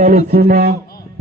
তাহলে সীমা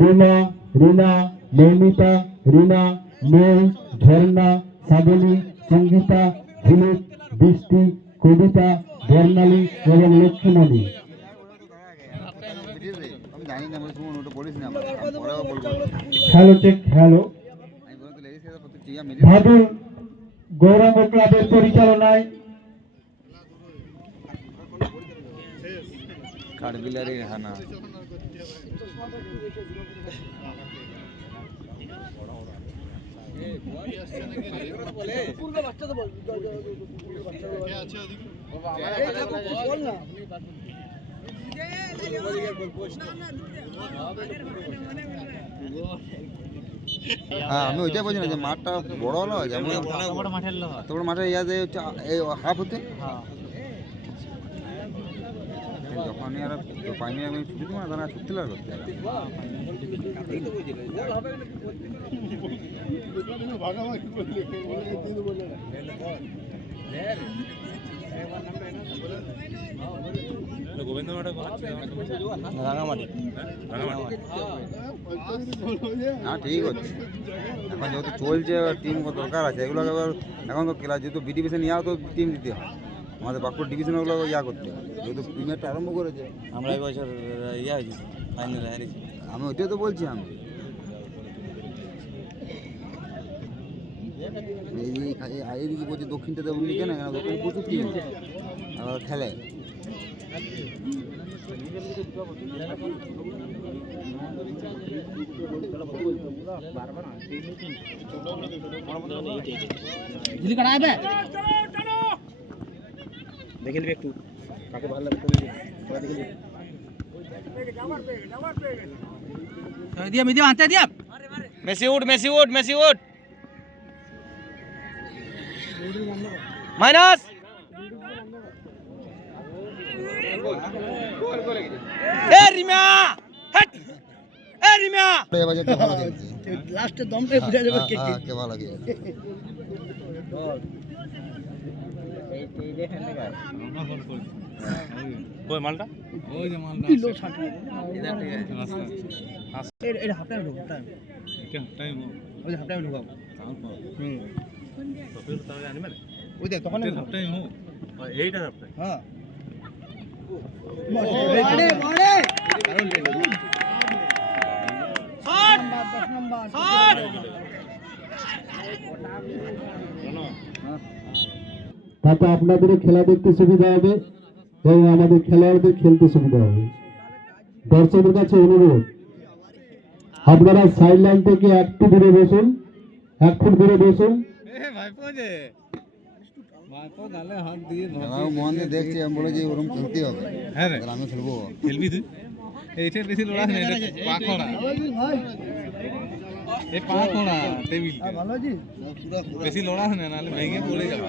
রিমা, রিনা মৌমিতা রিনা মৌ ঝর্ণা সাবনী সঙ্গীতা ঝিলিক বৃষ্টি, কবিতা, বর্ণালী এবং লক্ষ্মীমণি। হ্যালো। লেগেছি প্রতি হ্যাঁ আমি ওইটাই বলছি না যে মাঠটা বড় হলো যেমন তোর মাঠে ইয়াতে হাফ হতে আমি আর পাইনি আমি ছুটি দেবো না তারা ছুটি লাগ করতে হ্যাঁ ঠিক আছে। এখন যেহেতু চলছে টিম দরকার আছে এগুলো এখন তো খেলা যেহেতু বি ডিভিশন ইয়াও তো টিম দিতে হয় আমাদের বাঁকুড়া ডিভিশন ওগুলো ইয়া করতে। যেহেতু প্রিমিয়ারটা আরম্ভ করেছে। আমরা এই বছর ইয়া হয়েছি ফাইনালে হারিয়েছি। আমি ওইটাই তো বলছি আমি। এইদিকে বলছি দক্ষিণটাতে বললি কেন কেন দক্ষিণ প্রচুর টিম আবার খেলে। দেখে নিবি একটু কাকে ভালো লাগে করে দিবি। তোরা দেখে নিবি। দিয়া মিডিয়াম আনতে দিয়া মেসি উঠ মেসি উঠ মেসি উঠ মাইনাস এ রিমা হেট এ রিমা এবার কে ভালো খেলছে লাস্টে দমটাই বুঝা যাবে কে কে ভালো মালটা? ওই যে মালটা কিলো ছাটা এটা এটা হাফ টাইম ঢুকো টাইম টাইম ওই হাফ টাইম ঢুকাও। হুম। ওই দেখ তখন হাফ টাইম হোক। এইটা হাফ টাইম হ্যাঁ। মারে মারে নাম্বার তাতে আপনাদেরও খেলা দেখতে সুবিধা হবে এবং আমাদের খেলোয়াড়দের খেলতে সুবিধা হবে। দর্শকদের কাছে অনুরোধ আপনারা সাইড লাইন থেকে একটু দূরে বসুন এক ফুট দূরে বসুন। ভাইপো যে। ভাইপো গালে হাত দিয়ে আমি মন বলেছি ওরকম খেলতে হবে। হ্যাঁ আমি খেলব। খেলবি তুই? এইটা বেশি লড়াস না এটা পা এই পা টেবিল। ভালো আছি বেশি লড়াস না নাহলে ভেঙে পড়ে যাবে।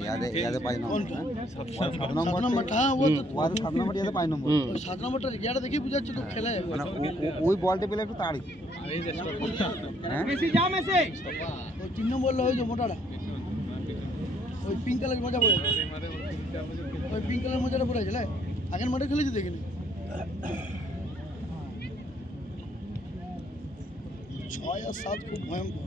ইয়াদে ইয়াদে নম্বর সাত নম্বর নম্বরটা হ্যাঁ ও তো ওয়াদে সাত নম্বর ইয়াদে পাই নম্বর। ওই সাত নম্বরটা ইয়াটা দেখি বুঝাচ্ছে তো খেলে মানে ওই বলটা পেলে একটু তাড়ি। হ্যাঁ? ওই তিন নম্বর ওই যে মোটাটা। ওই পিঙ্ক কালার মজা পড়ে ওই পিঙ্ক কালার মজাটা পড়ে আছে আগের মাঠে খেলেছি দেখিনি। ছয় আর সাত খুব ভয়ঙ্কর।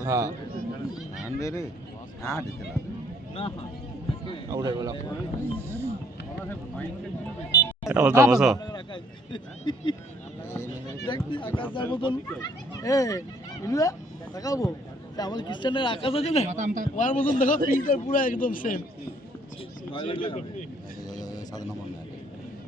হ্যাঁ হ্যাঁ। হ্যাঁ হয়ে আকাশ যার মতন এ ইনুদা দেখাবো আমাদের খ্রিস্টানের আকাশ আছে না ওর মতন দেখো পিঙ্কের পুরো একদম সেম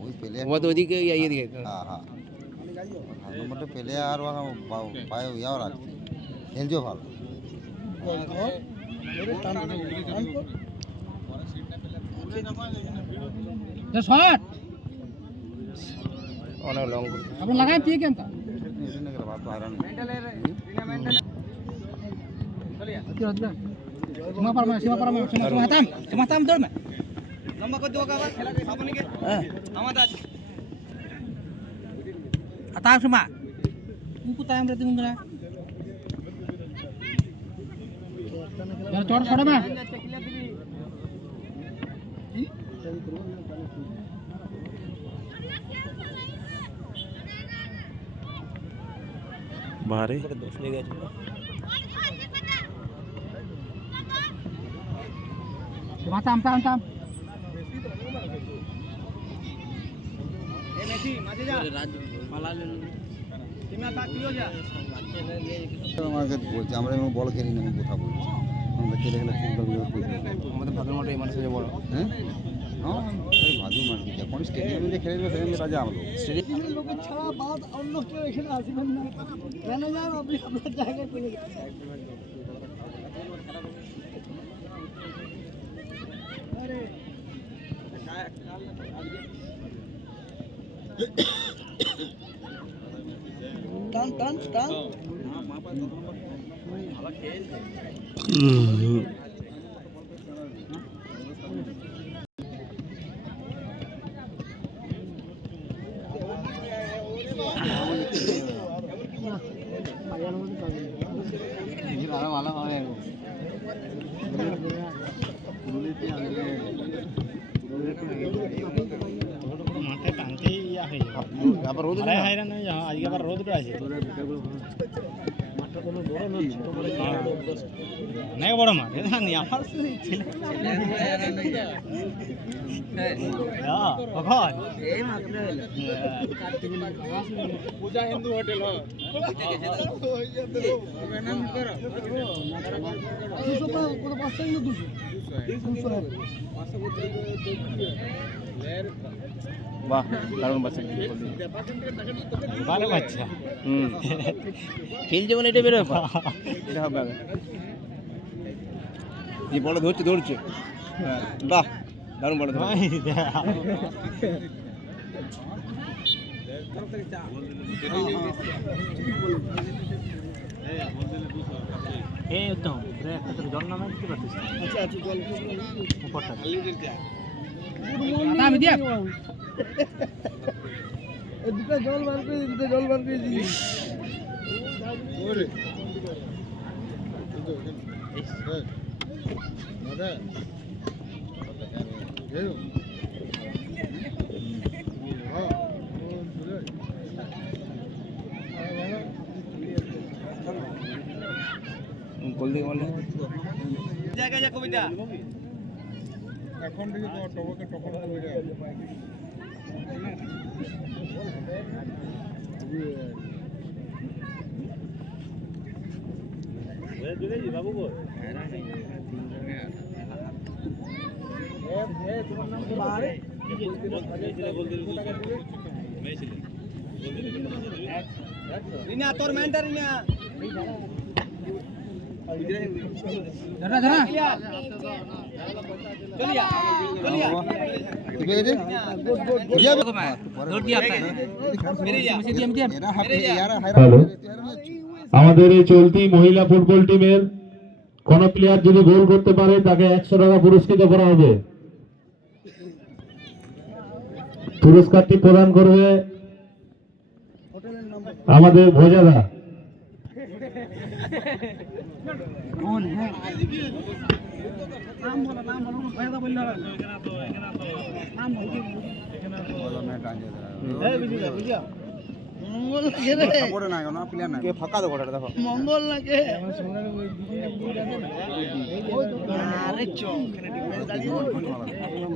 ওই পেলে ও তো ওদিকে ইয়ে দিকে হ্যাঁ হ্যাঁ পেলে আর পায়ে ইয়াও রাখছে খেলছেও ভালো বল ধর ধরে টান টান কর শট অনেক লং আপনি লাগাই দিয়ে কেন এটা নাকি ভাব তো হারানো সীমা পার মানে সীমা পার মানে সীমা সীমা হাতাম সীমা হাতাম দৌড় মে লম্বা করে দেবো কাবা খেলা আপনি কে আমাদের আছে হাতাম সীমা উকু টাইম রে তুমি না চড় ছড়ে না বাহারে দোষ লেগে আছে সীমা টাম টাম টাম এ মেসি মাঝে যা রাজ পালালেন তুমি আতা কি হয়ে যা আমাকে বলছে আমরা এমন বল খেলি না আমি কথা বলছি আমরা খেলে খেলে আমাদের ভাদর মাঠে এই মানুষের বড়। হ্যাঁ? হ্যাঁ এই যখন স্টেডিয়ামে যে খেলে সেখানে রাজা আমরা এখানে লোকের ছাড়া বাদ অন্য কেউ এখানে আসবেন না। কেন আপনি আপনার জায়গায় চলে টান টান টান। আরও ভালো হয় মাঠে টানতেই ইয়া হয়ে যাবে আবার রোদ আরে হাইরা নয় যাও আজকে আবার রোদটা আছে অনেক বড় মাঠ আমার ছেলে কখন? পূজা হিন্দু হোটেল দুশো বাহ দারুণ বাচ্চা ভালো বাচ্চা। হুম। খেল যেমন এটা বেরোয় এটা হবে যে বড় ধরছে ধরছে। বাহ দারুণ বড় জল নামে পারতিস আচ্ছা আচ্ছা জল উপরটা। দিয়া। এই দুটো জল বার করে দুটো জল বার করে দিই দিকে জায়গা যা কবিতা। রিনা তোর ম্যানটা রিনা ধরা ধরা চলিয়া চলিয়া ঠিক আছে দৌড় দিয়া আপনি মেরে যা মেসে আমাদের এই চলতি মহিলা ফুটবল টিমের কোন প্লেয়ার যদি গোল করতে পারে, তাকে একশো টাকা পুরস্কৃত করা হবে। পুরস্কারটি প্রদান করবে আমাদের নাম্বার আমাদের ভোজাদা নাম বলো নাম বলো ভয়দা বললে হবে না। নাম বলো মঙ্গল লাগে রে পড়ে না কেন প্লেয়ার না কে ফাঁকা তো গোটাটা দেখো মঙ্গল লাগে আরে চোখ এখানে ডিফেন্স দাঁড়িয়ে সি আছে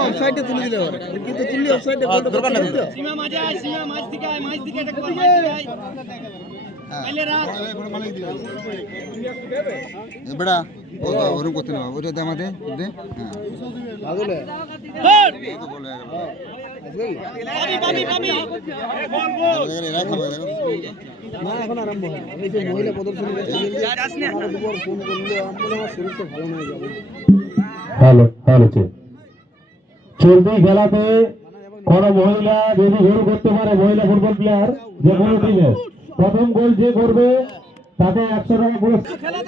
অফসাইডে তুলে দিলে ওরা কিন্তু তুললি অফসাইডে দরকার না। সীমা মাঝে আয় সীমা মাঝ দিকে আয় মাঝ দিকে একটা মাঝ দিকে আয়। বেড়া ওরকম করতে না। দে আমাদের দে হ্যাঁ। পাগলে। না এখন আরম্ভ হয় আমি যে মহিলা প্রদর্শনী করতে আমার দুপুর ফোন করলে আমার আমার শরীরটা ভালো নয় যাবে। ভালো ভালো চল চলতি খেলাতে কোন মহিলা যদি গোল করতে পারে মহিলা ফুটবল প্লেয়ার যে কোনো টিমে প্রথম গোল যে করবে তাকে একশো টাকা পুরস্কার। খেলা